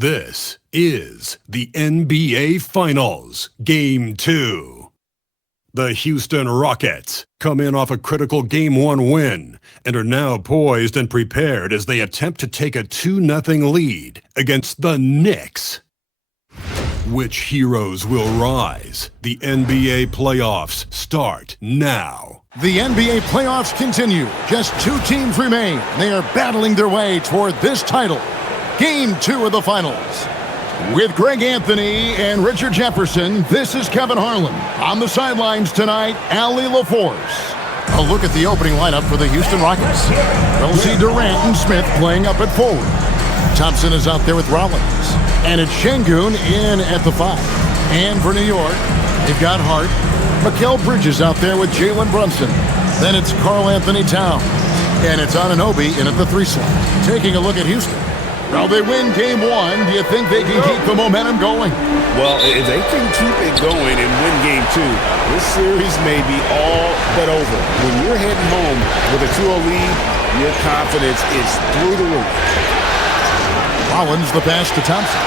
This is the NBA Finals, Game 2. The Houston Rockets come in off a critical Game 1 win and are now poised and prepared as they attempt to take a 2-0 lead against the Knicks. Which heroes will rise? The NBA playoffs start now. The NBA playoffs continue. Just 2 teams remain. They are battling their way toward this title. Game 2 of the finals. With Greg Anthony and Richard Jefferson, this is Kevin Harlan. On the sidelines tonight, Allie LaForce. A look at the opening lineup for the Houston Rockets. We'll see Durant and Smith playing up at forward. Thompson is out there with Rollins. And it's Şengün in at the 5. And for New York, they've got Hart. Mikal Bridges out there with Jalen Brunson. Then it's Karl Anthony Towns. And it's Anunoby in at the 3 slot. Taking a look at Houston. Well, they win Game 1. Do you think they can keep the momentum going? Well, if they can keep it going and win Game 2, this series may be all but over. When you're heading home with a 2-0 lead, your confidence is through the roof. Rollins the pass to Thompson.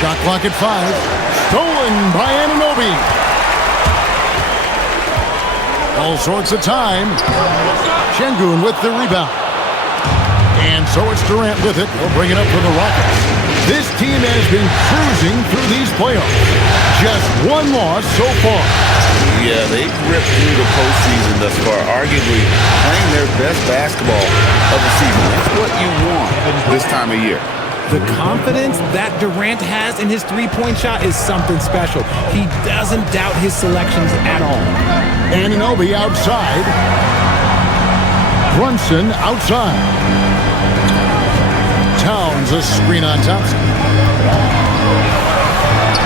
Shot clock at 5. Stolen by Anunoby. All sorts of time. Şengün with the rebound. And so it's Durant with it. He'll bring it up for the Rockets. This team has been cruising through these playoffs. Just 1 loss so far. Yeah, they've ripped through the postseason thus far, arguably playing their best basketball of the season. That's what you want this time of year. The confidence that Durant has in his three-point shot is something special. He doesn't doubt his selections at all. Anunoby outside. Brunson outside. Towns a screen on Thompson.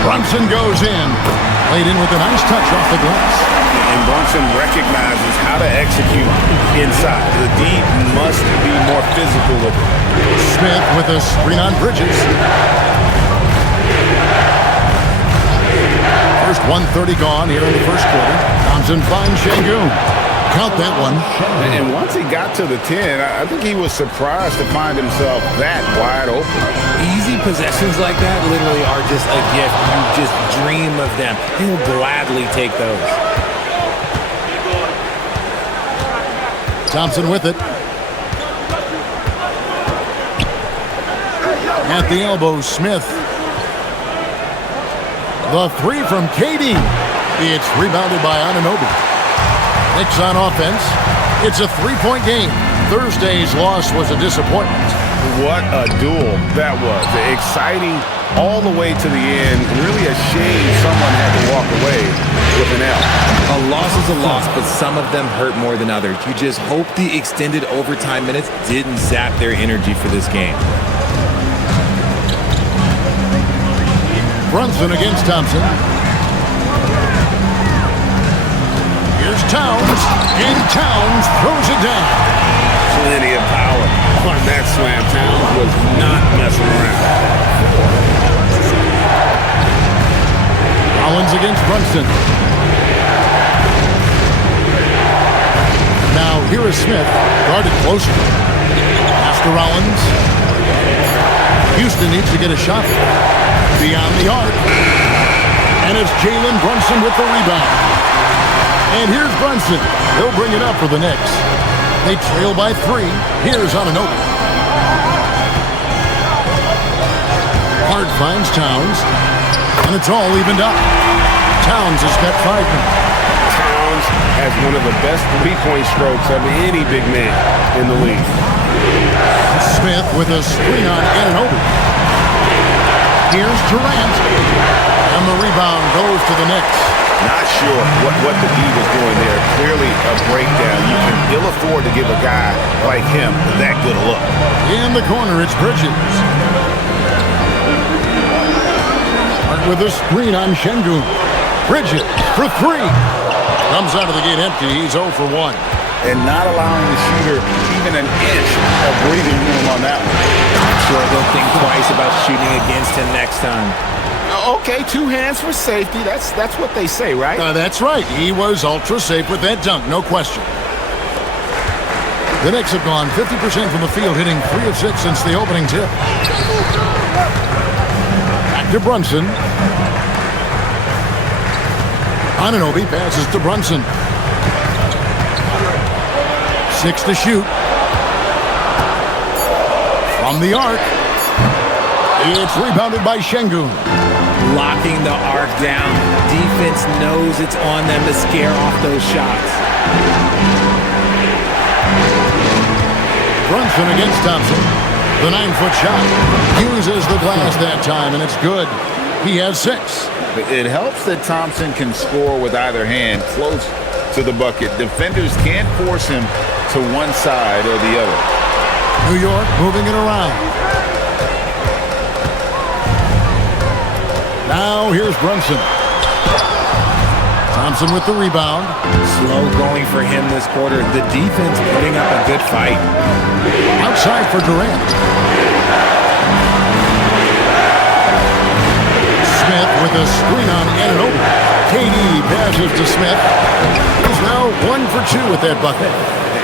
Brunson goes in. Played in with a nice touch off the glass. And Brunson recognizes how to execute inside. The D must be more physical with it. Smith with a screen on Bridges. First 1:30 gone here in the first quarter. Thompson finds Şengün. Count that one. And once he got to the 10, I think he was surprised to find himself that wide open. Easy possessions like that literally are just a gift. You just dream of them. He'll gladly take those. Thompson with it. At the elbow, Smith. The 3 from KD. It's rebounded by Anunoby. Knicks on offense. It's a 3-point game. Thursday's loss was a disappointment. What a duel that was. Exciting all the way to the end. Really a shame someone had to walk away with an L. A loss is a loss, but some of them hurt more than others. You just hope the extended overtime minutes didn't zap their energy for this game. Brunson against Thompson. Here's Towns, and Towns throws it down. Plenty of power on that slam. Towns was not messing around. Rollins against Brunson. Now here is Smith, guarded closer. Pass to Rollins. Houston needs to get a shot beyond the arc. And it's Jalen Brunson with the rebound. And here's Brunson. He'll bring it up for the Knicks. They trail by 3. Here's Anunoby. Hart finds Towns. And it's all evened up. Towns has got 5 now. Towns has one of the best 3-point strokes of any big man in the league. Smith with a screen on Anunoby. Here's Durant. And the rebound goes to the Knicks. Not sure what the D was doing there. Clearly a breakdown. You can ill afford to give a guy like him that good a look. In the corner, it's Bridges. Hart with a screen on Şengün. Bridges for 3. Comes out of the gate empty. He's 0 for 1. And not allowing the shooter even an inch of breathing room on that one. I'm sure they'll think twice about shooting against him next time. Okay, 2 hands for safety. That's what they say, right? That's right. He was ultra safe with that dunk, no question. The Knicks have gone 50% from the field, hitting 3 of 6 since the opening tip. Back to Brunson. Anunoby passes to Brunson. 6 to shoot. From the arc. It's rebounded by Şengün. Locking the arc down. Defense knows it's on them to scare off those shots. Brunson against Thompson. The 9-foot shot. Uses the glass that time, and it's good. He has 6. It helps that Thompson can score with either hand close to the bucket. Defenders can't force him to one side or the other. New York moving it around. Now here's Brunson. Thompson with the rebound. Slow going for him this quarter. The defense putting up a good fight. Outside for Durant. Smith with a screen on Anunoby. KD passes to Smith. He's now 1 for 2 with that bucket.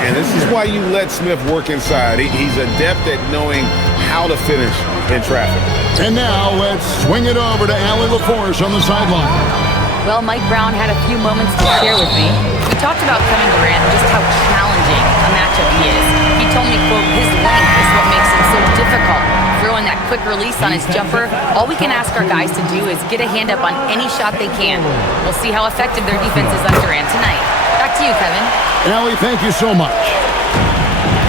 And this is why you let Smith work inside. He's adept at knowing how to finish in traffic. And now let's swing it over to Allie LaForce on the sideline. Well, Mike Brown had a few moments to share with me. We talked about Kevin Durant and just how challenging a matchup he is. He told me, quote, his length is what makes it so difficult. Throwing that quick release on his jumper, all we can ask our guys to do is get a hand up on any shot they can. We'll see how effective their defense is on Durant tonight. Back to you, Kevin. Allie, thank you so much.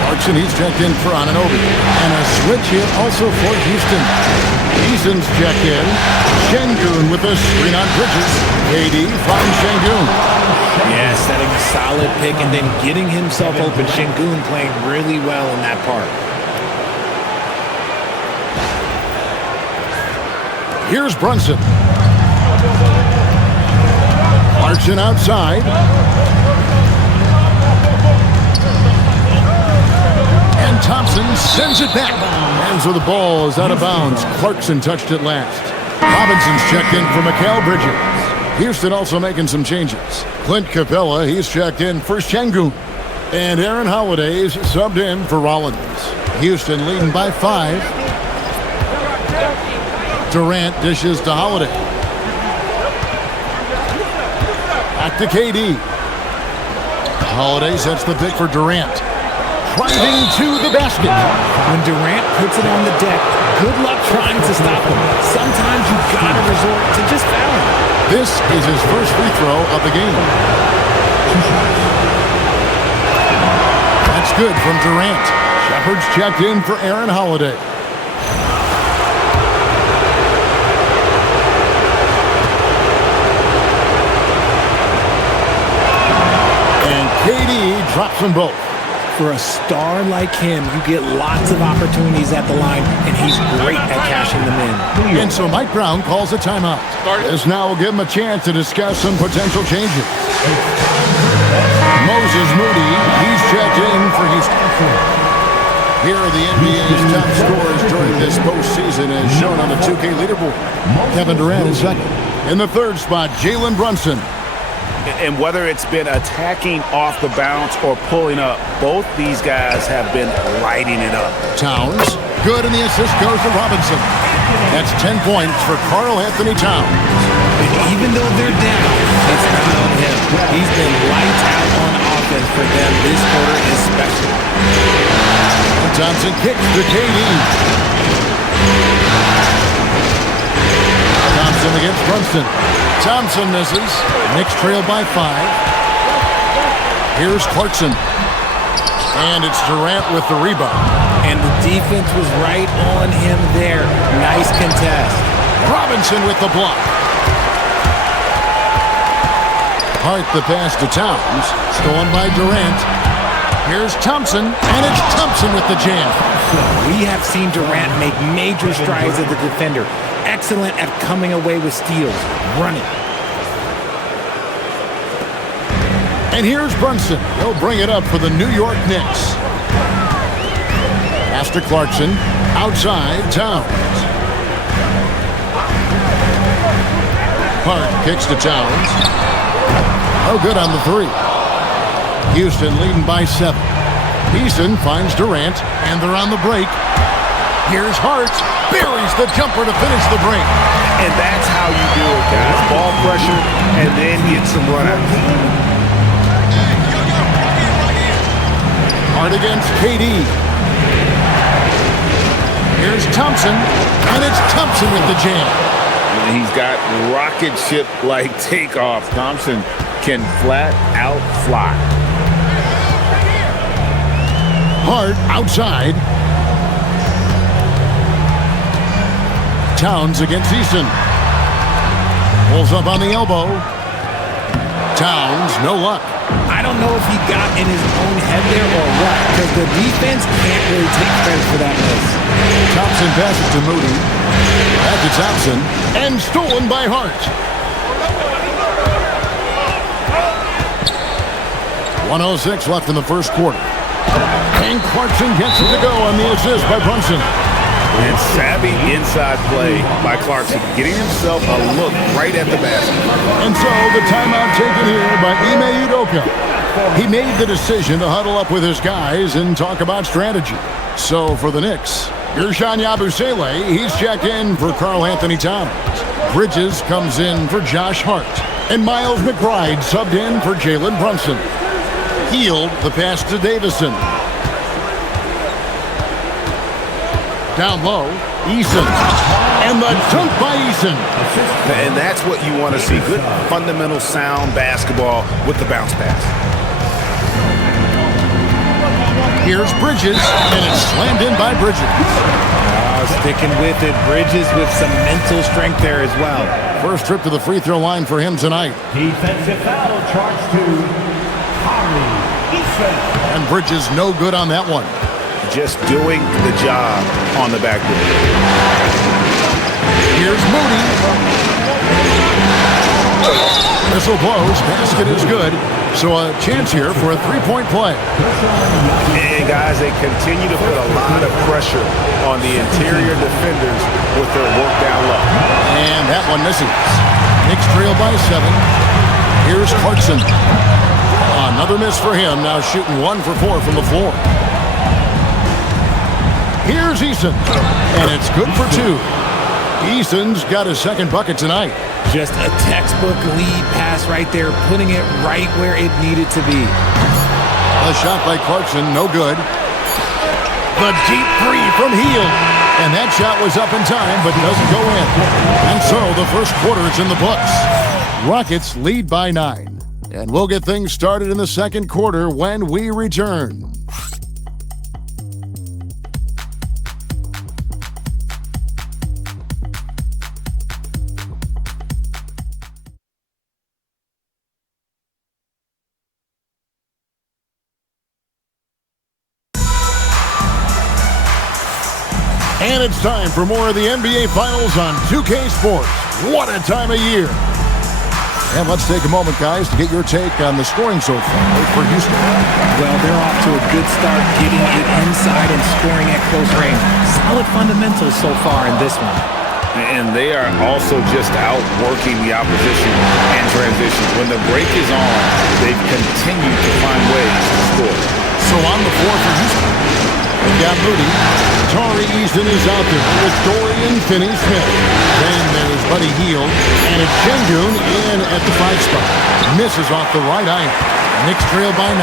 Clarkson, he's checked in for Anunoby. And a switch here also for Houston. Eason's checked in. Şengün with a screen on Bridges. KD finds Şengün. Yeah, setting a solid pick and then getting himself open. Şengün playing really well in that part. Here's Brunson. Clarkson outside. And Thompson sends it back. And so the ball is out of bounds. Clarkson touched it last. Robinson's checked in for Mikal Bridges. Houston also making some changes. Clint Capella, he's checked in for Şengün. And Aaron Holiday's subbed in for Rollins. Houston leading by 5. Durant dishes to Holiday. Back to KD. Holiday sets the pick for Durant. Driving to the basket. When Durant puts it on the deck, good luck trying to stop him. Sometimes you gotta resort to just fouling. This is his first free throw of the game. That's good from Durant. Shepard's checked in for Aaron Holiday. KD drops them both. For a star like him, you get lots of opportunities at the line, and he's great at cashing them in. And so Mike Brown calls a timeout. This now will give him a chance to discuss some potential changes. Moses Moody, he's checked in for Houston. Here are the NBA's top scorers during this postseason as shown on the 2K leaderboard. Kevin Durant is second. In the third spot, Jalen Brunson. And whether it's been attacking off the bounce or pulling up, both these guys have been lighting it up. Towns, good, and the assist goes to Robinson. That's 10 points for Karl Anthony Towns. And even though they're down, it's not on him. He's been lights out on offense for them this quarter especially. Thompson kicks to KD. Thompson against Brunson. Thompson misses. Knicks trail by 5. Here's Clarkson. And it's Durant with the rebound. And the defense was right on him there. Nice contest. Robinson with the block. Hart the pass to Towns. Stolen by Durant. Here's Thompson. And it's Thompson with the jam. We have seen Durant make major strides as a defender. Excellent at coming away with steals. Running. And here's Brunson. He'll bring it up for the New York Knicks. Pass to Clarkson. Outside, Towns. Hart kicks to Towns. Oh, good on the 3. Houston leading by 7. Eason finds Durant, and they're on the break. Here's Hart, buries the jumper to finish the break. And that's how you do it, guys. Ball pressure, and then get some runouts. Hart against KD. Here's Thompson, and it's Thompson with the jam. He's got rocket ship-like takeoff. Thompson can flat out fly. Hart outside. Towns against Eason. Pulls up on the elbow. Towns, no luck. I don't know if he got in his own head there or what, because the defense can't really take credit for that miss. Thompson passes to Moody. Back to Thompson. And stolen by Hart. 1:06 left in the first quarter. And Clarkson gets it to go on the assist by Brunson. And savvy inside play by Clarkson, getting himself a look right at the basket. And so the timeout taken here by Ime Udoka. He made the decision to huddle up with his guys and talk about strategy. So for the Knicks, Gershon Yabusele, he's checked in for Karl Anthony Towns. Bridges comes in for Josh Hart. And Miles McBride subbed in for Jalen Brunson. Healed the pass to Davison. Down low, Eason. And the dunk by Eason. And that's what you want to see. Good fundamental sound basketball with the bounce pass. Here's Bridges, and it's slammed in by Bridges. Sticking with it. Bridges with some mental strength there as well. First trip to the free throw line for him tonight. Defensive foul charged to Harry Eason. And Bridges no good on that one. Just doing the job on the backboard. Here's Moody. Whistle blows. Basket is good. So a chance here for a three-point play. And guys, they continue to put a lot of pressure on the interior defenders with their work down low. And that one misses. Knicks trail by 7. Here's Clarkson. Another miss for him. Now shooting 1 for 4 from the floor. Here's Eason, and it's good for 2. Eason's got his second bucket tonight. Just a textbook lead pass right there, putting it right where it needed to be. A shot by Clarkson, no good. The deep three from Hield. And that shot was up in time, but doesn't go in. And so the first quarter is in the books. Rockets lead by 9. And we'll get things started in the second quarter when we return. And it's time for more of the NBA Finals on 2K Sports. What a time of year. And let's take a moment, guys, to get your take on the scoring so far for Houston. Well, they're off to a good start getting it inside and scoring at close range. Solid fundamentals so far in this one. And they are also just outworking the opposition and transition. When the break is on, they've continued to find ways to score. So on the floor for Houston, we got Moody. Tari Eason is out there with Dorian Finney-Smith. Then there's Buddy Hield. And it's Şengün in at the 5 spot. Misses off the right iron. Knicks trail by 9.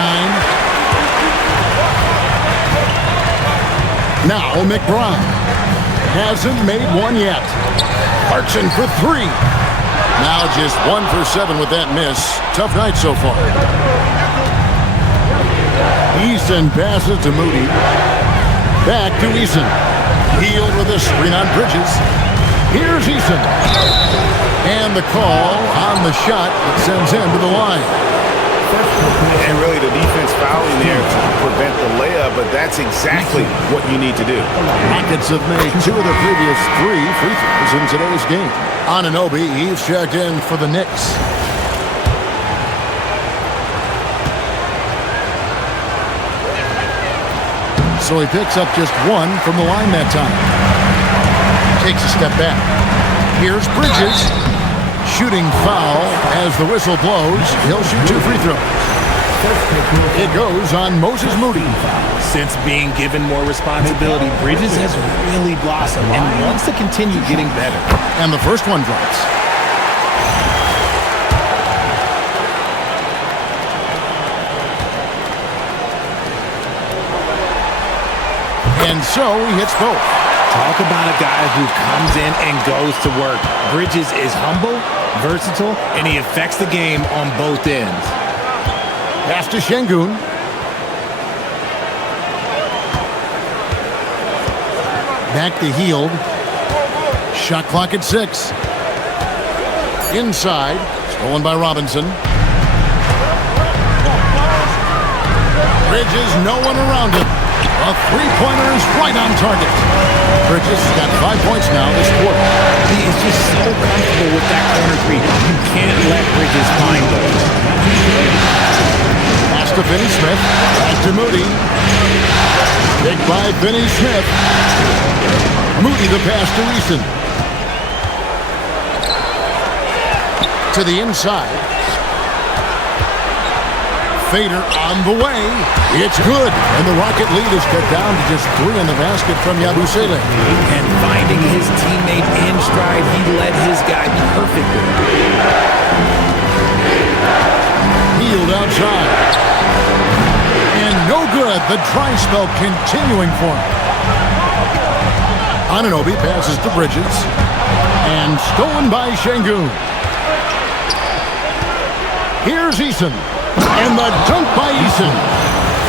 Now McBride. Hasn't made one yet. Clarkson for 3. Now just 1 for 7 with that miss. Tough night so far. Eason passes to Moody. Back to Eason. Hield with a screen on Bridges. Here's Eason. And the call on the shot that sends him to the line. And really the defense fouling there to prevent the layup, but that's exactly what you need to do. Rockets have made 2 of the previous 3 free throws in today's game. Anunoby, he's checked in for the Knicks. So he picks up just 1 from the line that time. Takes a step back. Here's Bridges. Shooting foul as the whistle blows. He'll shoot 2 free throws. It goes on Moses Moody. Since being given more responsibility, Bridges has really blossomed and wants to continue getting better. And the first one drops. And so he hits both. Talk about a guy who comes in and goes to work. Bridges is humble, versatile, and he affects the game on both ends. Pass to Şengün. Back to Hield. Shot clock at 6. Inside. Stolen by Robinson. Bridges, no one around him. A three-pointer is right on target. Bridges has got 5 points now this quarter. He is just so comfortable with that corner three. You can't let Bridges find those. Pass to Finney-Smith. Back to Moody. Picked by Finney-Smith. Moody the pass to Eason. To the inside. Fader on the way. It's good. And the Rocket lead is cut down to just 3 in the basket from Yabusele. And finding his teammate in stride, he led his guy perfectly. Hield outside. And no good. The dry spell continuing for him. Anunoby passes to Bridges. And stolen by Şengün. Here's Eason. And the dunk by Eason.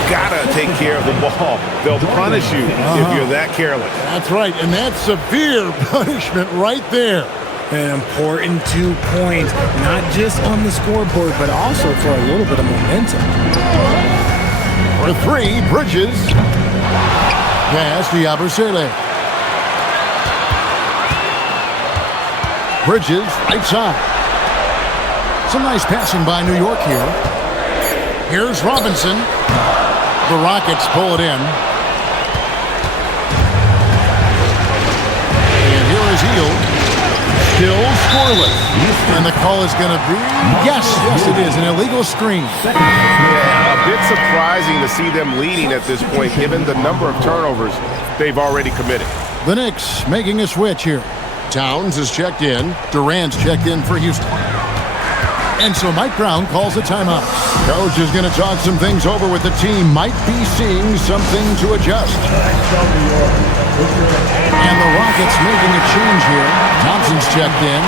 Gotta take care of the ball. They'll punish you if you're that careless. That's right, and that's severe punishment right there. An important 2 points, not just on the scoreboard, but also for a little bit of momentum. For 3, Bridges. Pass to Yabusele. Bridges, right side. Some nice passing by New York here. Here's Robinson. The Rockets pull it in. And here is Hield. Still scoreless. And the call is going to be, yes, it is, an illegal screen. Yeah, a bit surprising to see them leading at this point, given the number of turnovers they've already committed. The Knicks making a switch here. Towns is checked in. Durant's checked in for Houston. And so Mike Brown calls a timeout. Coach is going to talk some things over with the team. Might be seeing something to adjust. And the Rockets making a change here. Thompson's checked in.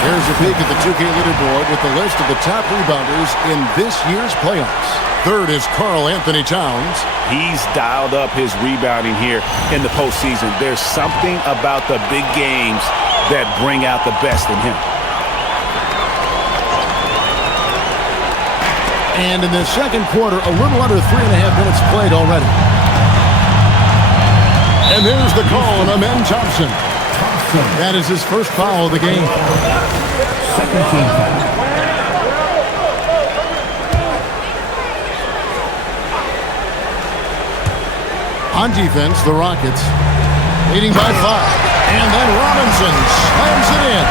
There's a peek at the 2K leaderboard with the list of the top rebounders in this year's playoffs. Third is Karl Anthony Towns. He's dialed up his rebounding here in the postseason. There's something about the big games that bring out the best in him. And in the second quarter, a little under 3.5 minutes played already. And there's the call on Amen Thompson. That is his first foul of the game. Second team foul. On defense, the Rockets leading by 5. And then Robinson slams it in.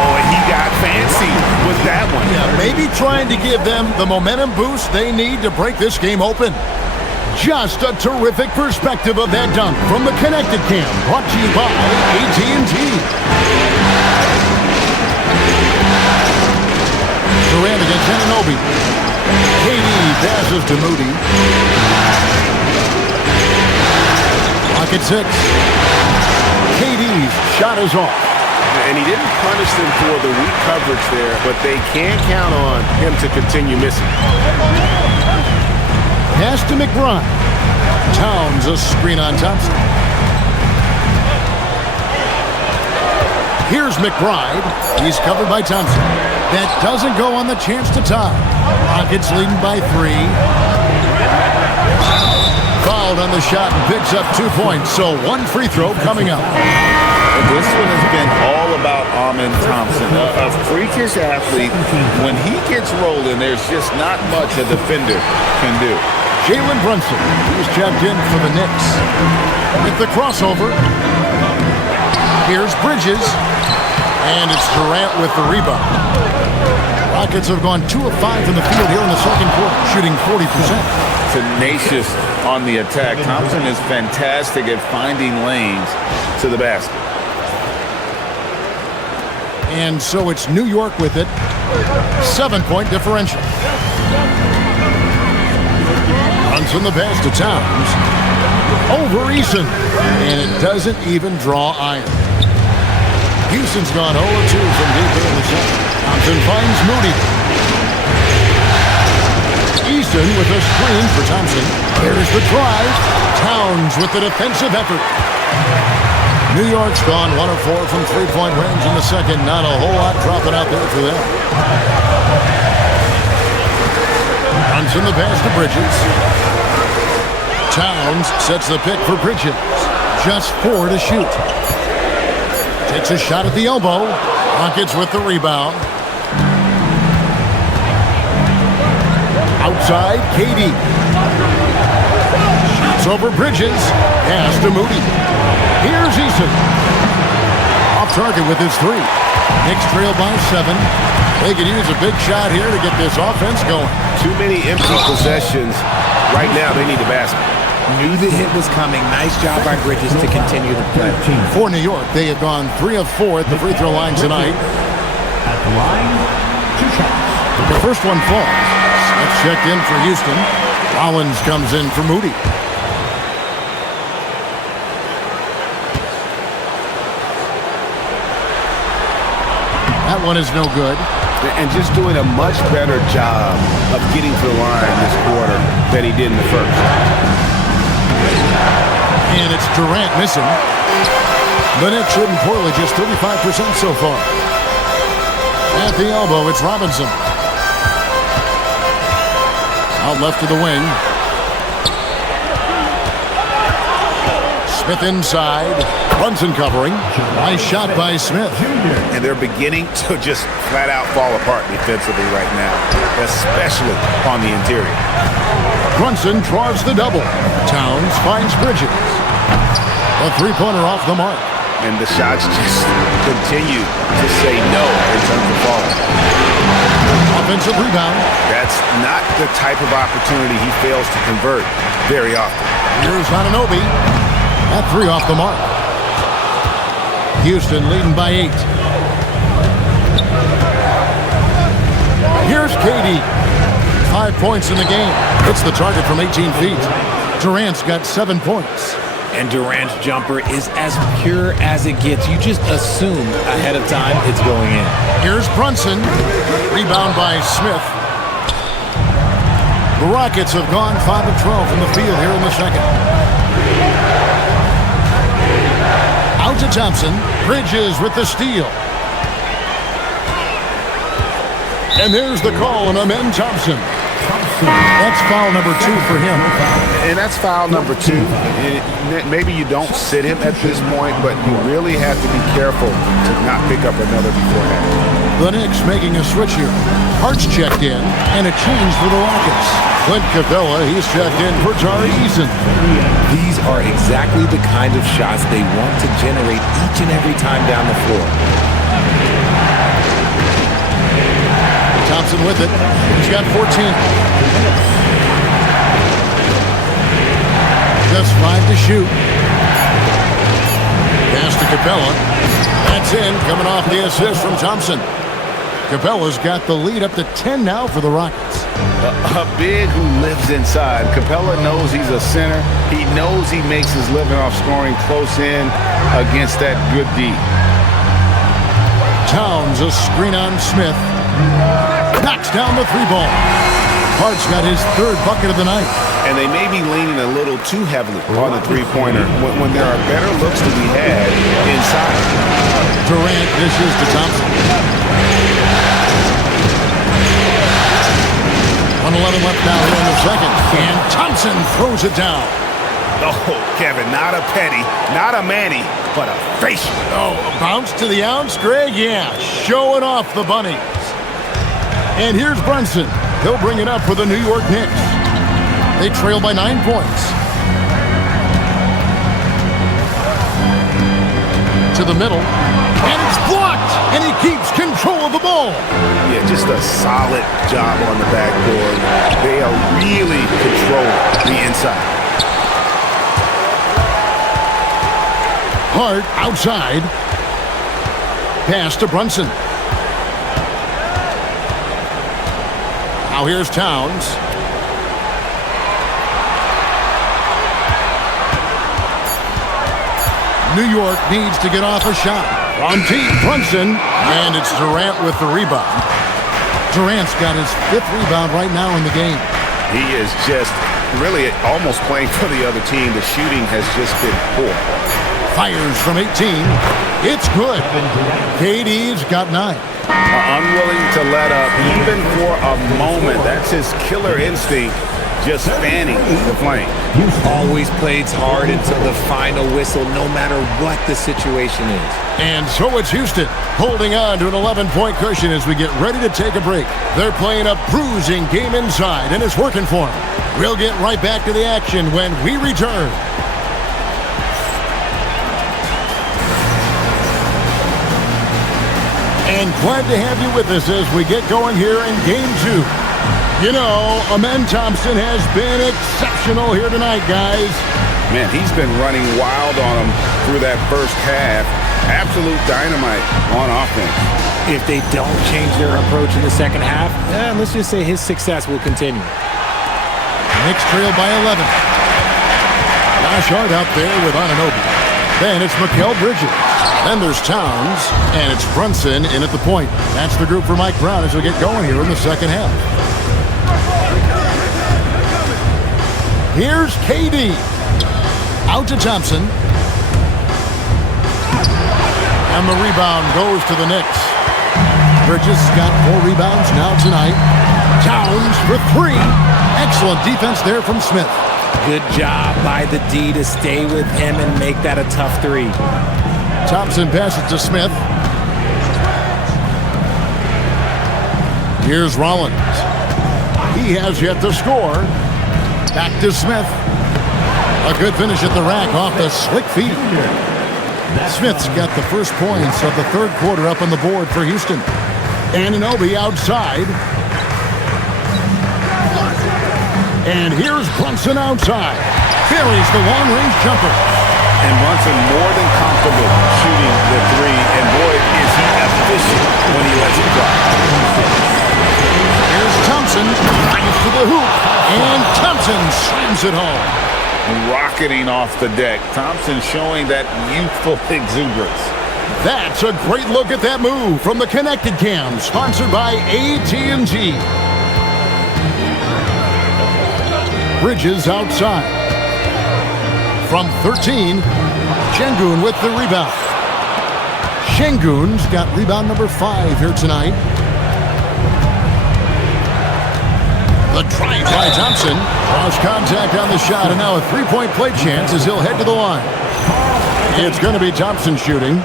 Oh, and he got fancy with that one. Yeah, maybe trying to give them the momentum boost they need to break this game open. Just a terrific perspective of that dunk from the Connected Cam, brought to you by AT&T. Durant against Anunoby. KD passes to Moody. Clock at 6. KD's shot is off. And he didn't punish them for the weak coverage there, but they can't count on him to continue missing. Pass to McBride. Towns a screen on Thompson. Here's McBride. He's covered by Thompson. That doesn't go on the chance to tie. Rockets leading by 3. Fouled on the shot and picks up 2 points. So 1 free throw coming up. And this one has been all about Amen Thompson, a freakish athlete. When he gets rolling, there's just not much a defender can do. JALEN Brunson, who's checked in for the Knicks. With the crossover. Here's Bridges. And it's Durant with the rebound. Rockets have gone 2 of 5 from the field here in the second quarter, shooting 40%. Tenacious on the attack. Thompson is fantastic at finding lanes to the basket. And so it's New York with it. 7-point differential. Brunson the pass to Towns. Over Eason. And it doesn't even draw iron. Houston's gone 0-2 from deep in the second. Thompson finds Moody. Eason with a screen for Thompson. There's the drive. Towns with the defensive effort. New York's gone 1 of 4 from three-point range in the second. Not a whole lot dropping out there for them. Brunson the pass to Bridges. Towns sets the pick for Bridges. Just 4 to shoot. Takes a shot at the elbow. Rockets with the rebound. Outside, KD. Shoots over Bridges. Pass to Moody. Here's Eason. Off target with his 3. Knicks trail by 7. They could use a big shot here to get this offense going. Too many empty possessions. Right now, they need the basket. Knew the hit was coming. Nice job by Bridges to continue the play. For New York, they have gone 3 of 4 at the free throw line tonight. At the line, 2 shots. The first one falls. That's checked in for Houston. Rollins comes in for Moody. That one is no good. And just doing a much better job of getting to the line this quarter than he did in the first. And it's Durant missing. The Knicks shooting poorly, just 35% so far. At the elbow, it's Robinson. Out left to the wing. Smith inside. Brunson covering. Nice shot by Smith. And they're beginning to just flat out fall apart defensively right now, especially on the interior. Brunson draws the double. Towns finds Bridges. A three-pointer off the mark. And the shots just continue to say no in terms of falling. Offensive rebound. That's not the type of opportunity he fails to convert very often. Here's Anunoby. That 3 off the mark. Houston leading by 8. Here's KD. 5 points in the game. Hits the target from 18 feet. Durant's got 7 points. And Durant's jumper is as pure as it gets. You just assume ahead of time it's going in. Here's Brunson. Rebound by Smith. The Rockets have gone 5 of 12 from the field here in the second. Out to Thompson. Bridges with the steal. And there's the call on Amen Thompson. That's foul number 2 for him. And that's foul number 2. Maybe you don't sit him at this point, but you really have to be careful to not pick up another beforehand. The Knicks making a switch here. Hart's checked in, and a change for the Rockets. Clint Capella, he's checked in for Tari Eason. These are exactly the kind of shots they want to generate each and every time down the floor. Thompson with it. He's got 14. Just 5 to shoot. Pass to Capella. That's in, coming off the assist from Thompson. Capella's got the lead up to 10 now for the Rockets. A big who lives inside. Capella knows he's a center. He knows he makes his living off scoring close in against that good D. Towns a screen on Smith. Knocks down the 3-ball. Hart's got his 3rd bucket of the night. And they may be leaning a little too heavily on the three-pointer when there are better looks to be had inside. Durant dishes to Thompson. 1:11 left now here in the second. And Thompson throws it down. Oh, Kevin, not a Petty, not a Manny, but a facial. Oh, a bounce to the ounce, Greg? Yeah, showing off the bunnies. And here's Brunson. He'll bring it up for the New York Knicks. They trail by 9 points. To the middle. And it's blocked. And he keeps control of of the ball. Yeah, just a solid job on the backboard. They are really controlling the inside. Hart outside. Pass to Brunson. Now here's Towns. New York needs to get off a shot. From Brunson, and it's Durant with the rebound. Durant's got his 5th rebound right now in the game. He is just really almost playing for the other team. The shooting has just been poor. Fires from 18. It's good. KD's got 9. Unwilling to let up even for a moment. That's his killer instinct, just fanning the flame. Always plays hard until the final whistle, no matter what the situation is. And so it's Houston holding on to an 11-point cushion as we get ready to take a break. They're playing a bruising game inside, and it's working for them. We'll get right back to the action when we return. And glad to have you with us as we get going here in Game 2. You know, Amen Thompson has been exceptional here tonight, guys. Man, he's been running wild on them through that first half. Absolute dynamite on offense. If they don't change their approach in the second half, let's just say his success will continue. Knicks trail by 11. Josh Hart out there with Anunoby. Then it's Mikal Bridges. Then there's Towns, and it's Brunson in at the point. That's the group for Mike Brown as we get going here in the second half. Here's KD. Out to Thompson. And the rebound goes to the Knicks. Bridges got 4 rebounds now tonight. Towns for 3. Excellent defense there from Smith. Good job by the D to stay with him and make that a tough 3. Thompson passes to Smith. Here's Rollins. He has yet to score. Back to Smith. A good finish at the rack off the slick feet. Smith's got the first points of the third quarter up on the board for Houston. Anunoby outside. And here's Brunson outside. Buries the long-range jumper. And Brunson more than comfortable shooting the 3. And boy, is he efficient when he lets it fly. Here's Thompson. Finds to the hoop. And Thompson slams it home. Rocketing off the deck. Thompson showing that youthful exuberance. That's a great look at that move from the Connected Cam, sponsored by AT&T. Bridges outside. From 13, Şengün with the rebound. Şengün's got rebound number 5 here tonight. The drive by Thompson. Cross contact on the shot, and now a 3-point play chance as he'll head to the line. It's going to be Thompson shooting.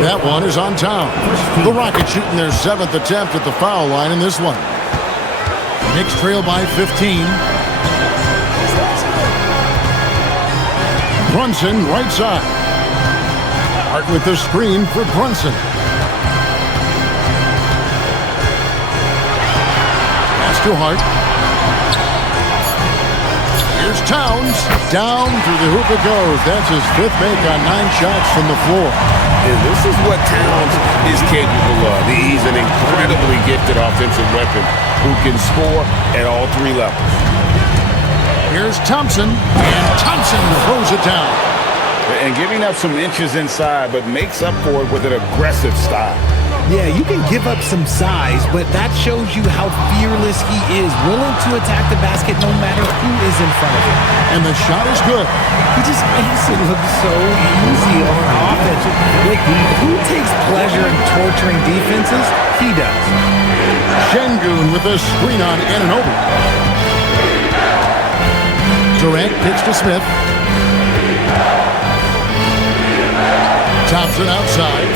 That one is on Towns. The Rockets shooting their 7th attempt at the foul line in this one. Knicks trail by 15. Brunson right side. Hart with the screen for Brunson. Pass to Hart. Here's Towns. Down through the hoop it goes. That's his 5th make on 9 shots from the floor. And this is what Towns is capable of. He's an incredibly gifted offensive weapon who can score at all 3 levels. Here's Thompson, and Thompson throws it down. And giving up some inches inside, but makes up for it with an aggressive style. Yeah, you can give up some size, but that shows you how fearless he is, willing to attack the basket no matter who is in front of him. And the shot is good. He just makes it look so easy on offense. Like, who takes pleasure in torturing defenses? He does. Şengün with a screen on Anunoby. Durant kicks to Smith. Thompson outside.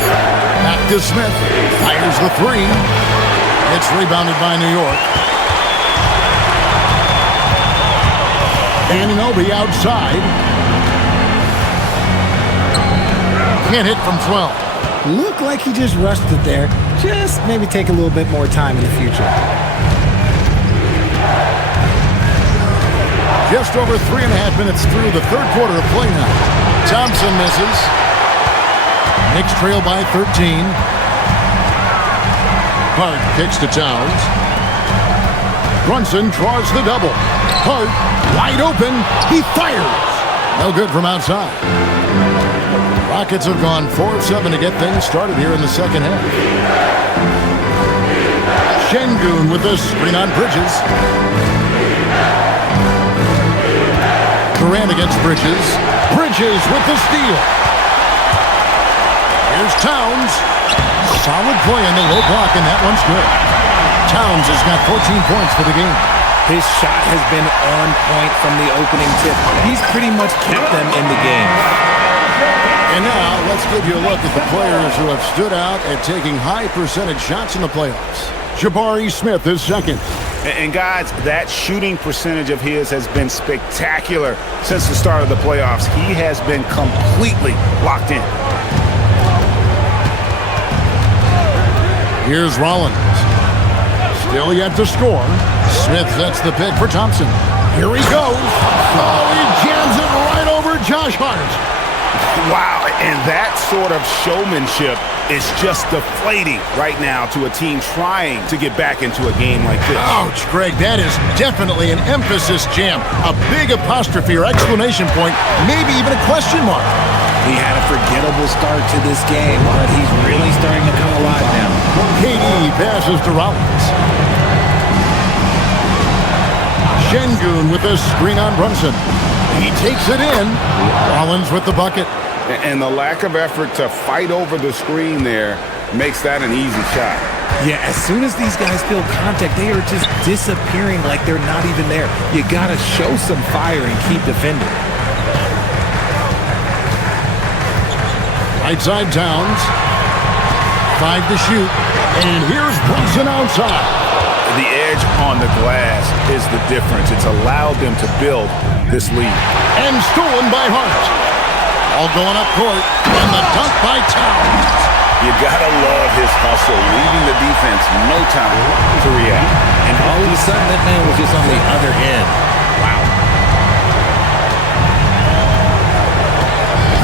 Back to Smith. Fires the 3. It's rebounded by New York. Anunoby outside. Can't hit from 12. Looked like he just rushed it there. just maybe take a little bit more time in the future. Just over 3.5 minutes through the third quarter of play now. Thompson misses. Knicks trail by 13. Hart kicks to Towns. Brunson draws the double. Hart wide open. He fires. No good from outside. Rockets have gone 4 of 7 to get things started here in the second half. Şengün with the screen on Bridges. Durant against Bridges. Bridges with the steal. Here's Towns. Solid play in the low block, and that one's good. Towns has got 14 points for the game. His shot has been on point from the opening tip. He's pretty much kept them in the game. And now, let's give you a look at the players who have stood out at taking high percentage shots in the playoffs. Jabari Smith is second. And guys, that shooting percentage of his has been spectacular since the start of the playoffs. He has been completely locked in. Here's Rollins. Still yet to score. Smith sets the pick for Thompson. Here he goes. Oh, he jams it right over Josh Hart. Wow, and that sort of showmanship is just deflating right now to a team trying to get back into a game like this. Ouch, Greg, that is definitely an emphasis jam. A big apostrophe or exclamation point, maybe even a question mark. He had a forgettable start to this game, but he's really starting to come alive now. KD passes to Rollins. Şengün with a screen on Brunson. He takes it in. Rollins with the bucket. And the lack of effort to fight over the screen there makes that an easy shot. Yeah, as soon as these guys feel contact, they are just disappearing like they're not even there. You gotta show some fire and keep defending. Right side Towns. 5 to shoot. And here's Brunson outside. The edge on the glass is the difference. It's allowed them to build this lead. And stolen by Hart. All going up court. And the dunk by Towns. You gotta love his hustle, leaving the defense no time to react. And all of a sudden, that man was just on the other end. Wow.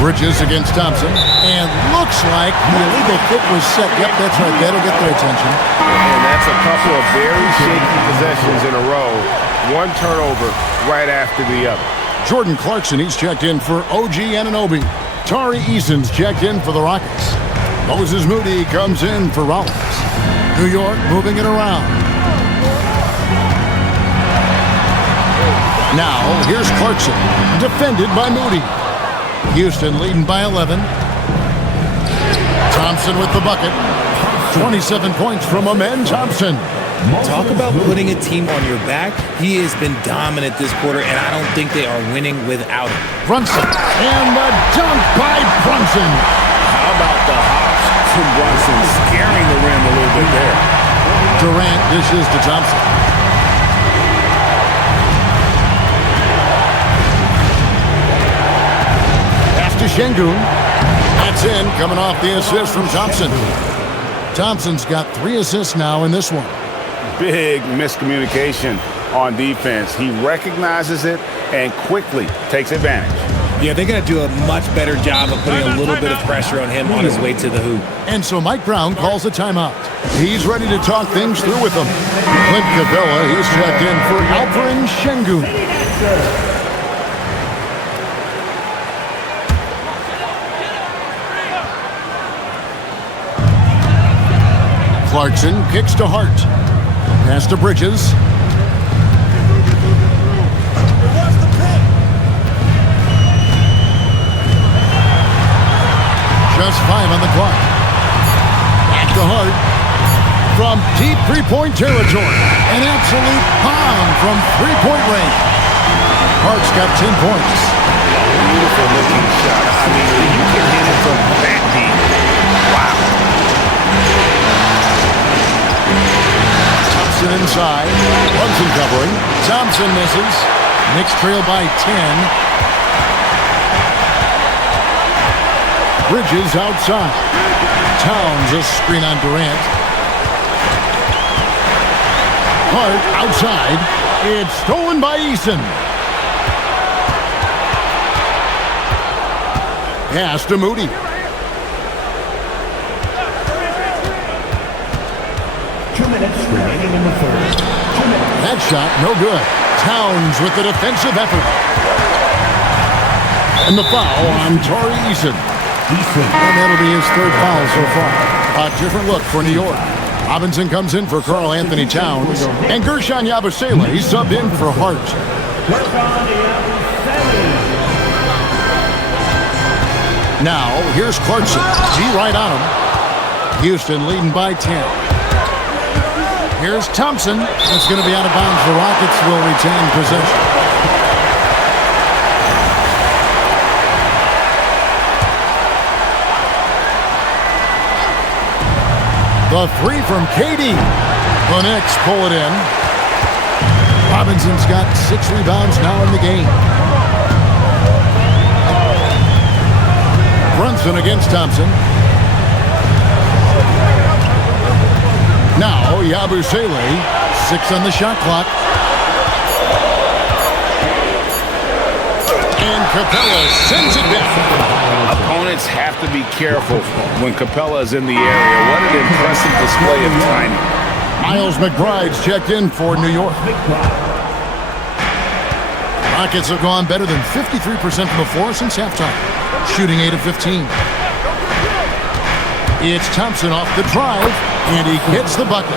Bridges against Thompson. And looks like the illegal kick was set. Yep, that's right. That'll get their attention. And that's a couple of very shaky possessions in a row. One turnover right after the other. Jordan Clarkson, he's checked in for OG Anunoby. Tari Eason's checked in for the Rockets. Moses Moody comes in for Rollins. New York moving it around. Now, here's Clarkson, defended by Moody. Houston leading by 11. Thompson with the bucket. 27 points from Amen Thompson. Talk about putting a team on your back. He has been dominant this quarter, and I don't think they are winning without him. Brunson, and the dunk by Brunson. How about the hops from Brunson, scaring the rim a little bit there. Durant dishes to Thompson. Pass to Şengün. That's in, coming off the assist from Thompson. Thompson's got 3 assists now in this one. Big miscommunication on defense. He recognizes it and quickly takes advantage. Yeah, they got to do a much better job of putting a little bit of pressure on him on his way to the hoop. And so Mike Brown calls a timeout. He's ready to talk things through with them. Clint Capella, he's checked in for Alperen Şengün. Clarkson kicks to Hart. Pass to Bridges. Just 5 on the clock. Back to Hart. From deep three-point territory. An absolute bomb from three-point range. Hart's got 10 points. Beautiful looking shot. I mean, you can hit it from that deep. Wow. Thompson inside. Brunson covering. Thompson misses. Knicks trail by 10. Bridges outside. Towns a screen on Durant. Hart outside. It's stolen by Eason. Pass to Moody. Remaining in the third. That shot, no good. Towns with the defensive effort. And the foul on Tari Eason. And that'll be his third foul so far. A different look for New York. Robinson comes in for Karl Anthony Towns. And Gershon Yabusele subbed in for Hart. Now, here's Clarkson. G right on him. Houston leading by 10. Here's Thompson. It's going to be out of bounds. The Rockets will retain possession. The three from KD. The Knicks pull it in. Robinson's got 6 rebounds now in the game. Brunson against Thompson. Now, Yabusele, 6 on the shot clock. And Capella sends it back. Opponents have to be careful when Capella is in the area. What an impressive display of timing. Miles McBride's checked in for New York. Rockets have gone better than 53% from the floor since halftime, shooting 8 of 15. It's Thompson off the drive, and he hits the bucket.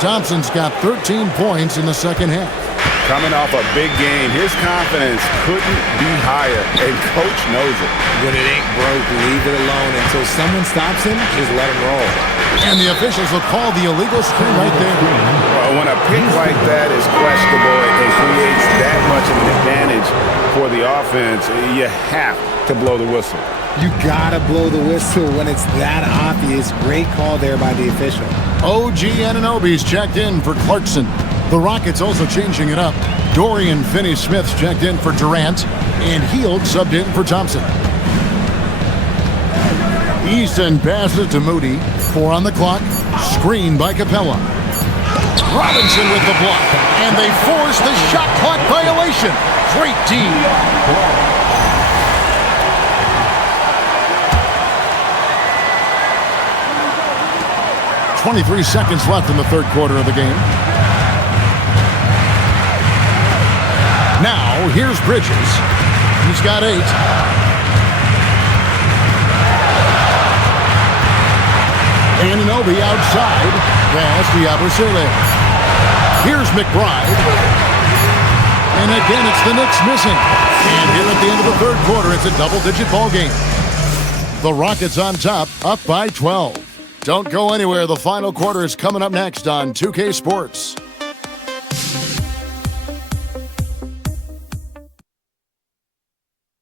Thompson's got 13 points in the second half. Coming off a big game, his confidence couldn't be higher, and Coach knows it. When it ain't broke, leave it alone until someone stops him. Just let him roll. And the officials will call the illegal screen right there. Well, when a pick like that is questionable and creates that much of an advantage for the offense, you have to blow the whistle. You gotta blow the whistle when it's that obvious. Great call there by the official. OG Anunoby's checked in for Clarkson. The Rockets also changing it up. Dorian Finney-Smith's checked in for Durant, and Hield subbed in for Thompson. Easton passes to Moody. 4 on the clock. Screen by Capella. Robinson with the block, and they force the shot clock violation. Great D. 23 seconds left in the third quarter of the game. Now, here's Bridges. He's got 8. Anunoby outside. Pass to Yabusele. Here's McBride. And again, it's the Knicks missing. And here at the end of the third quarter, it's a double-digit ball game. The Rockets on top, up by 12. Don't go anywhere. The final quarter is coming up next on 2K Sports.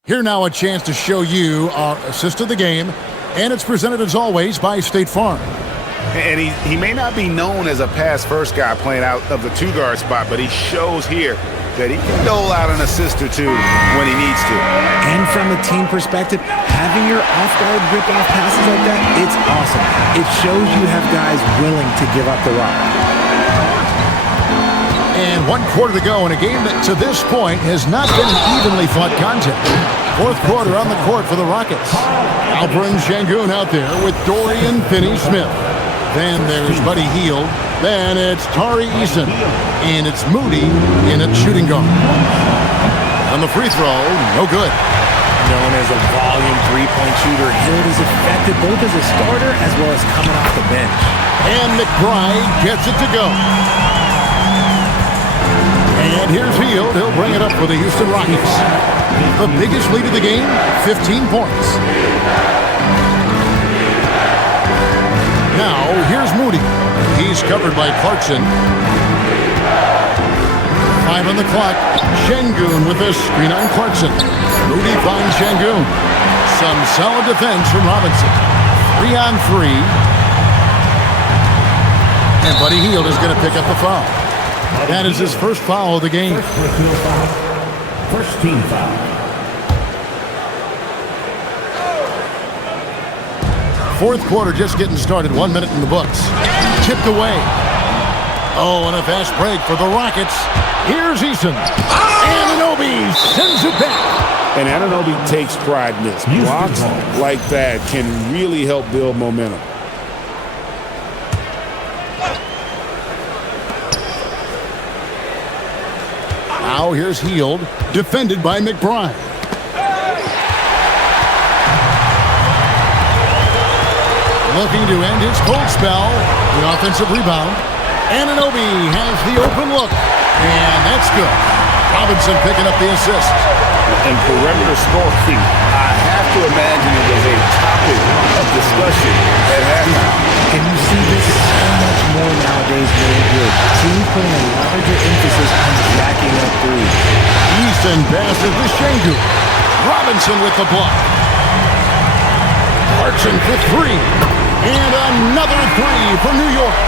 Here now a chance to show you our assist of the game, and it's presented as always by State Farm. And he may not be known as a pass-first guy playing out of the 2-guard spot, but he shows here that he can dole out an assist or two when he needs to. And from a team perspective, having your off-guard rip-off passes like that, it's awesome. It shows you have guys willing to give up the rock. And 1 quarter to go in a game that to this point has not been an evenly fought contest. Fourth quarter on the court for the Rockets. Alperen Sengun out there with Dorian Finney-Smith. Then there's Buddy Hield. Then it's Tari Eason. And it's Moody in at shooting guard. On the free throw, no good. Known as a volume three-point shooter, Hield is effective both as a starter as well as coming off the bench. And McBride gets it to go. And here's Hield. He'll bring it up for the Houston Rockets. The biggest lead of the game, 15 points. Now, here's Moody. He's covered by Clarkson. 5 on the clock. Sengun with a screen on Clarkson. Moody finds Sengun. Some solid defense from Robinson. 3 on 3. And Buddy Hield is going to pick up the foul. That is his first foul of the game. First team foul. Fourth quarter just getting started. 1 minute in the books. Tipped away. Oh, and a fast break for the Rockets. Here's Eason. Anunoby sends it back. And Anunoby takes pride in this. Blocks like that can really help build momentum. Now here's Hield, defended by McBride. Looking to end his cold spell. The offensive rebound. Anunoby has the open look. And that's good. Robinson picking up the assist. And perimeter scoring, I have to imagine it was a topic of discussion at halftime. And you see this so much more nowadays than it would. Teams putting a larger emphasis on jacking up threes. Easton passes to Şengün. Robinson with the block. Clarkson for three. And another three for New York.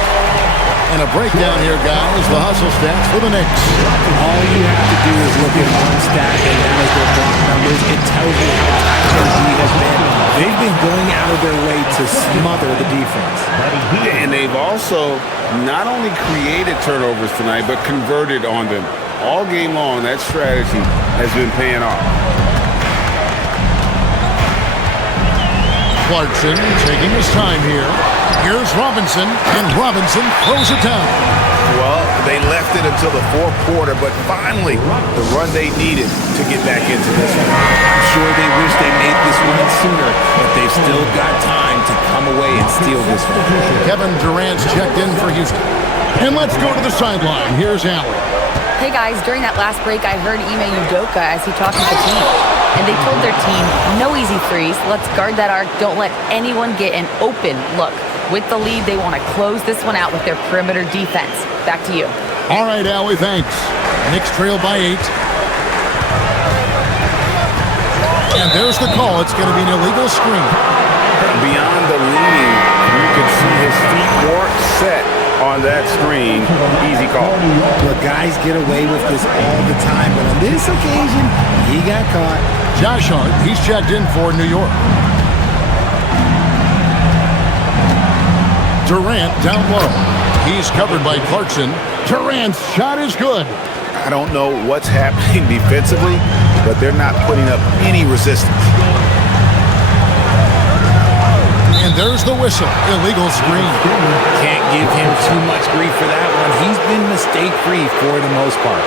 And a breakdown here, guys. The hustle stats for the Knicks. All you have to do is look at one stat, and that is their block numbers. It tells you how tight their D has been. They've been going out of their way to smother the defense. And they've also not only created turnovers tonight, but converted on them. All game long, that strategy has been paying off. Clarkson taking his time here. Here's Robinson, and Robinson throws it down. Well, they left it until the fourth quarter, but finally, the run they needed to get back into this one. I'm sure they wish they made this one sooner, but they've still got time to come away and steal this one. Kevin Durant's checked in for Houston. And let's go to the sideline. Here's Allen. Hey guys, during that last break, I heard Ime Udoka as he talked with the team. And they told their team, no easy threes. Let's guard that arc. Don't let anyone get an open look. With the lead, they want to close this one out with their perimeter defense. Back to you. All right, Allie, thanks. Knicks trail by 8. And there's the call. It's going to be an illegal screen. Beyond the leaning, you can see his feet weren't set on that screen. Easy call. Look, guys get away with this all the time, but on this occasion, he got caught. Josh Hart, he's checked in for New York. Durant down low. He's covered by Clarkson. Durant's shot is good. I don't know what's happening defensively, but they're not putting up any resistance. And there's the whistle. Illegal screen. Can't give him too much grief for that one. He's been mistake-free for the most part.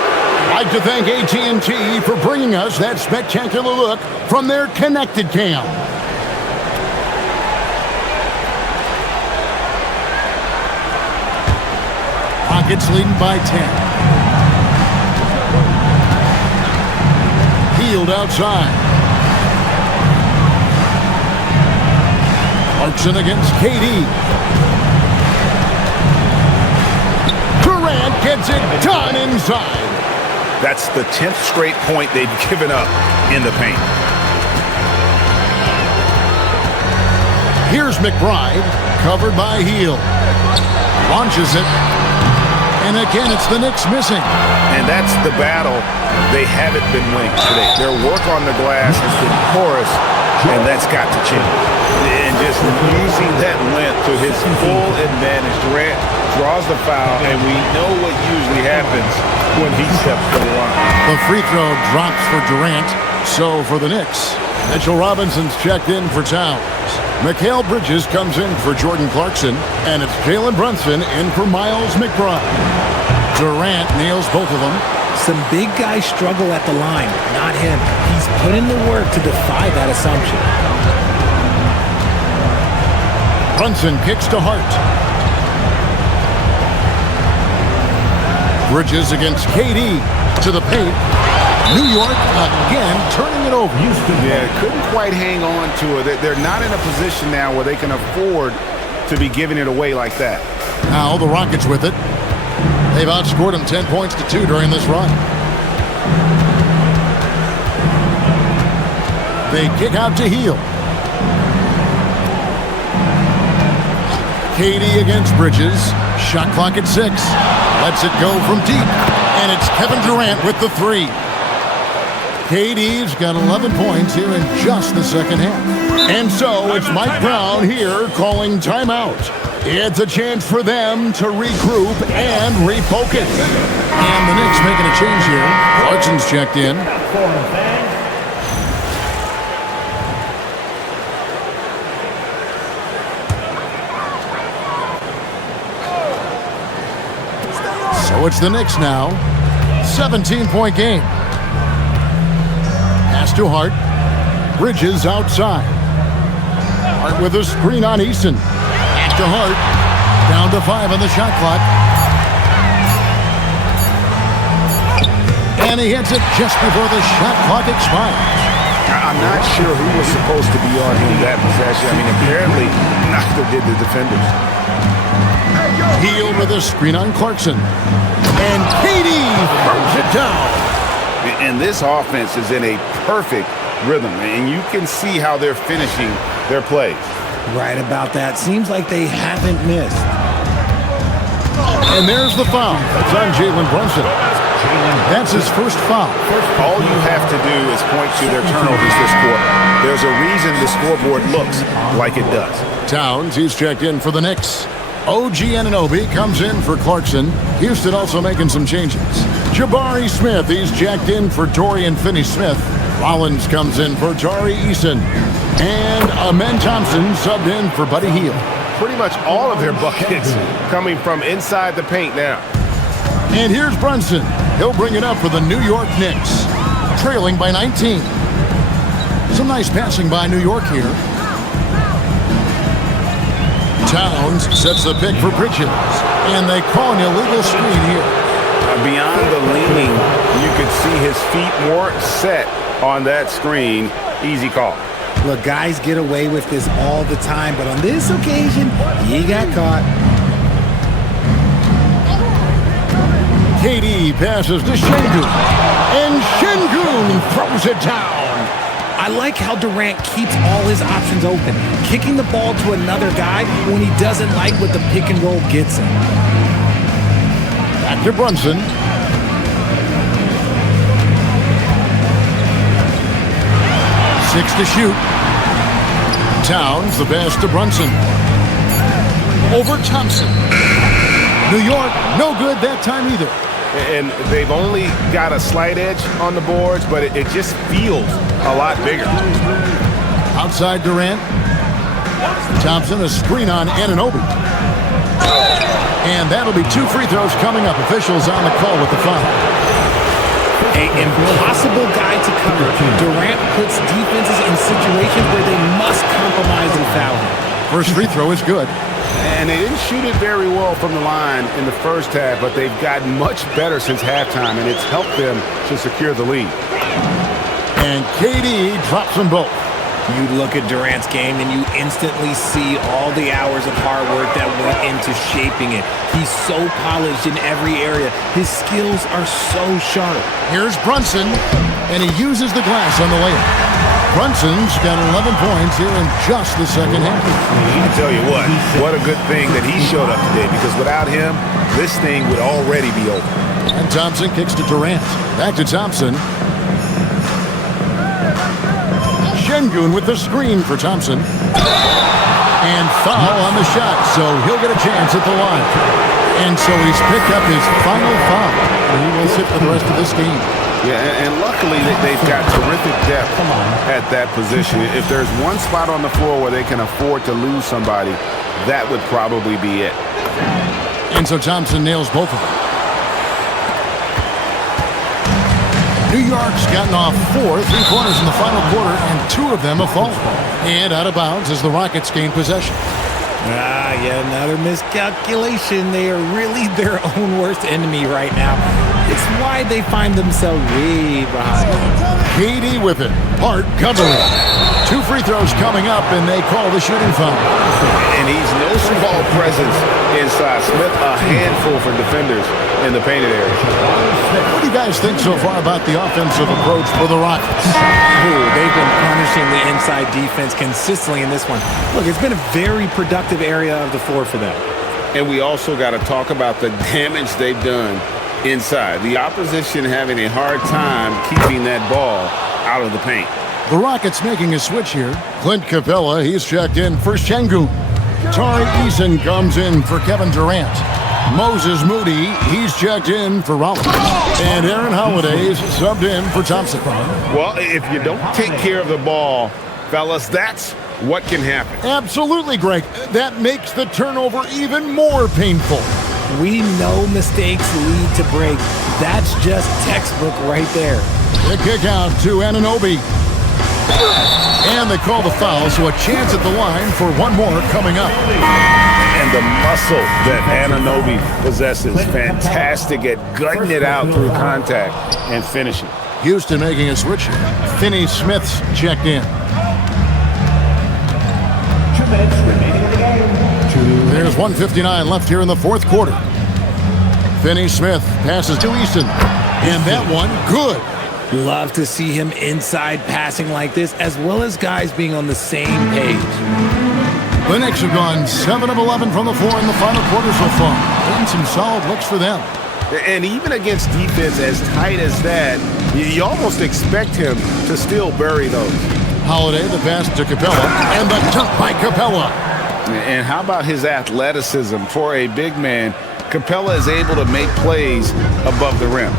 I'd like to thank AT&T for bringing us that spectacular look from their Connected Cam. Rockets leading by 10. Hield outside. Clarkson against KD. Durant gets it done inside. That's the 10th straight point they've given up in the paint. Here's McBride, covered by Hield. Launches it. And again, it's the Knicks missing. And that's the battle they haven't been winning today. Their work on the glass has been porous, and that's got to change. And just using that length to his full advantage. Durant draws the foul, and we know what usually happens when he steps to the line. The free throw drops for Durant. So for the Knicks, Mitchell Robinson's checked in for Towns. Mikal Bridges comes in for Jordan Clarkson, and it's Jalen Brunson in for Miles McBride. Durant nails both of them. Some big guys struggle at the line, not him. He's put in the work to defy that assumption. Brunson kicks to Hart. Bridges against KD to the paint. New York again turning it over. Yeah, couldn't quite hang on to it. They're not in a position now where they can afford to be giving it away like that. Now the Rockets with it. They've outscored them 10 points to 2 during this run. They kick out to Hield. KD against Bridges. Shot clock at 6. Lets it go from deep. And it's Kevin Durant with the 3. KD's got 11 points here in just the second half. And so it's Mike Brown here calling timeout. It's a chance for them to regroup and refocus. And the Knicks making a change here. Clarkson's checked in. So it's the Knicks now. 17-point game. Pass to Hart. Bridges outside. Hart with a screen on Eason. Pass to Hart. Down to 5 on the shot clock. And he hits it just before the shot clock expires. I'm not sure who was supposed to be on him that possession. I mean, apparently neither did the defenders. Heel with a screen on Clarkson. And Katie throws it down. And this offense is in a perfect rhythm, and you can see how they're finishing their plays. Right about that. Seems like they haven't missed. And there's the foul. It's on Jalen Brunson. That's his first foul. All you have to do is point to their turnovers this quarter. There's a reason the scoreboard looks like it does. Towns, he's checked in for the Knicks. OG Anunoby comes in for Clarkson. Houston also making some changes. Jabari Smith, he's checked in for Dorian Finney-Smith. Rollins comes in for Tari Eason. And Amen Thompson subbed in for Buddy Hield. Pretty much all of their buckets coming from inside the paint now. And here's Brunson. He'll bring it up for the New York Knicks. Trailing by 19. Some nice passing by New York here. Towns sets the pick for Bridges. And they call an illegal screen here. Beyond the leaning, you could see his feet more set on that screen. Easy call. Look, guys get away with this all the time, but on this occasion, he got caught. KD passes to Şengün. And Şengün throws it down. I like how Durant keeps all his options open, kicking the ball to another guy when he doesn't like what the pick and roll gets him. Back to Brunson. Six to shoot. Towns, the pass to Brunson. Over Thompson. New York, no good that time either. And they've only got a slight edge on the boards, but it just feels a lot bigger. Outside Durant. Thompson, a screen on Anunoby. And that'll be 2 free throws coming up. Officials on the call with the foul. An impossible guy to cover. Durant puts defenses in situations where they must compromise and foul him. First free throw is good. And they didn't shoot it very well from the line in the first half, but they've gotten much better since halftime, and it's helped them to secure the lead. And KD drops them both. You look at Durant's game and you instantly see all the hours of hard work that went into shaping it. He's so polished in every area. His skills are so sharp. Here's Brunson, and he uses the glass on the layup. Brunson's got 11 points here in just the second half. I tell you what a good thing that he showed up today, because without him, this thing would already be over. And Thompson kicks to Durant. Back to Thompson. Şengün with the screen for Thompson. And foul on the shot, so he'll get a chance at the line. And so he's picked up his final foul. And he will sit for the rest of this game. Yeah, and luckily they've got terrific depth at that position. If there's one spot on the floor where they can afford to lose somebody, that would probably be it. And so Thompson nails both of them. New York's gotten off 4 3-pointers in the final quarter, and 2 of them have fallen. And out of bounds as the Rockets gain possession. Yet another miscalculation. They are really their own worst enemy right now. It's why they find themselves way behind. KD with it. Hart covering. 2 free throws coming up, and they call the shooting foul. And he's no small presence inside. Smith, a handful for defenders in the painted area. What do you guys think so far about the offensive approach for the Rockets? They've been punishing the inside defense consistently in this one. Look, it's been a very productive area of the floor for them. And we also got to talk about the damage they've done inside. The opposition having a hard time keeping that ball out of the paint. The Rockets making a switch here. Clint Capella, he's checked in for Şengün. Tari Eason comes in for Kevin Durant. Moses Moody, he's checked in for Rollins. And Aaron Holiday's subbed in for Thompson. Well, if you don't take care of the ball, fellas, that's what can happen. Absolutely, Greg. That makes the turnover even more painful. We know mistakes lead to break. That's just textbook right there. The kick out to Anunoby. And they call the foul, so a chance at the line for one more coming up. And the muscle that Anunoby possesses, fantastic at gutting it out through contact and finishing. Houston making a switch. Finney Smith's checked in. 2 minutes remaining in the game. There's 1:59 left here in the fourth quarter. Finney Smith passes to Easton. And that one, good. Love to see him inside passing like this, as well as guys being on the same page. The Knicks have gone 7 of 11 from the floor in the final quarter so far. And some solid looks for them. And even against defense as tight as that, you almost expect him to still bury those. Holiday, the pass to Capella, and the dunk by Capella. And how about his athleticism for a big man? Capella is able to make plays above the rim.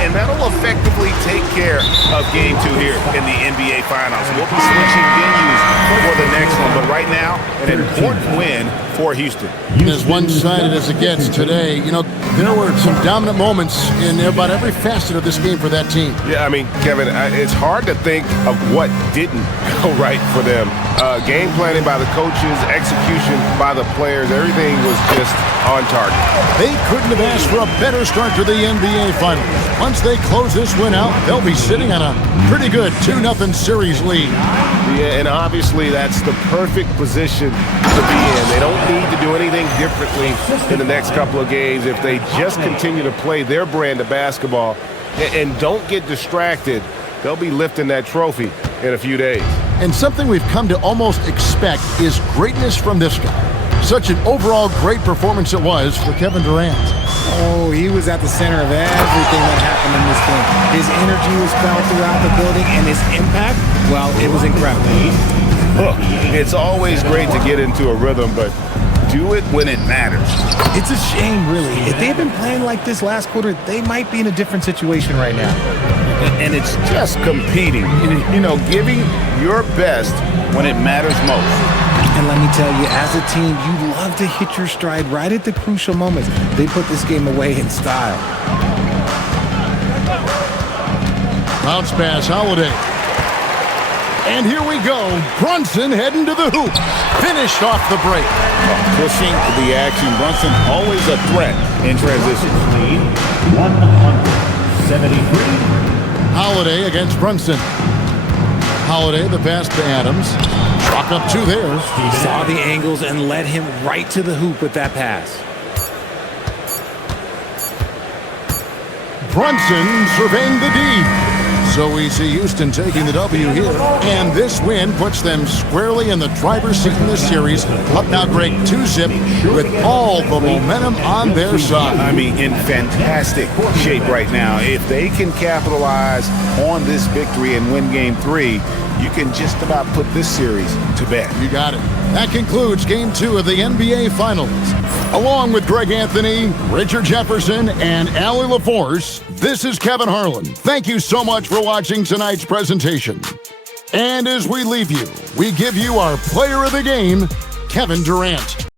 And that'll effectively take care of Game 2 here in the NBA Finals. We'll be switching venues for the next one, but right now, an important win for Houston. As one-sided as it gets today, you know, there were some dominant moments in about every facet of this game for that team. Yeah, I mean, Kevin, it's hard to think of what didn't go right for them. Game planning by the coaches, execution by the players, everything was just on target. They couldn't have asked for a better start to the NBA Finals. Once they close this win out, they'll be sitting on a pretty good 2-0 series lead. Yeah, and obviously that's the perfect position to be in. They don't need to do anything differently in the next couple of games if they just continue to play their brand of basketball and don't get distracted. They'll be lifting that trophy in a few days. And something we've come to almost expect is greatness from this guy. Such an overall great performance it was for Kevin Durant. Oh, he was at the center of everything that happened in this game. His energy was felt throughout the building, and his impact, well, it was incredible. Look, it's always great to get into a rhythm, but do it when it matters. It's a shame, really. If they had been playing like this last quarter, they might be in a different situation right now. And it's just competing, you know, giving your best when it matters most. And let me tell you, as a team, you love to hit your stride right at the crucial moments. They put this game away in style. Bounce pass, Holiday. And here we go. Brunson heading to the hoop. Finished off the break. Pushing the action. Brunson always a threat in transition. Lead 173. Holiday against Brunson. Holiday, the pass to Adams. Chalk up two there. He saw the angles and led him right to the hoop with that pass. Brunson surveying the D. So we see Houston taking the W here. And this win puts them squarely in the driver's seat in this series. Up now, Greg, 2-zip with all the momentum on their side. I mean, in fantastic shape right now. If they can capitalize on this victory and win Game 3, you can just about put this series to bed. You got it. That concludes Game 2 of the NBA Finals. Along with Greg Anthony, Richard Jefferson, and Allie LaForce, this is Kevin Harlan. Thank you so much for watching tonight's presentation. And as we leave you, we give you our player of the game, Kevin Durant.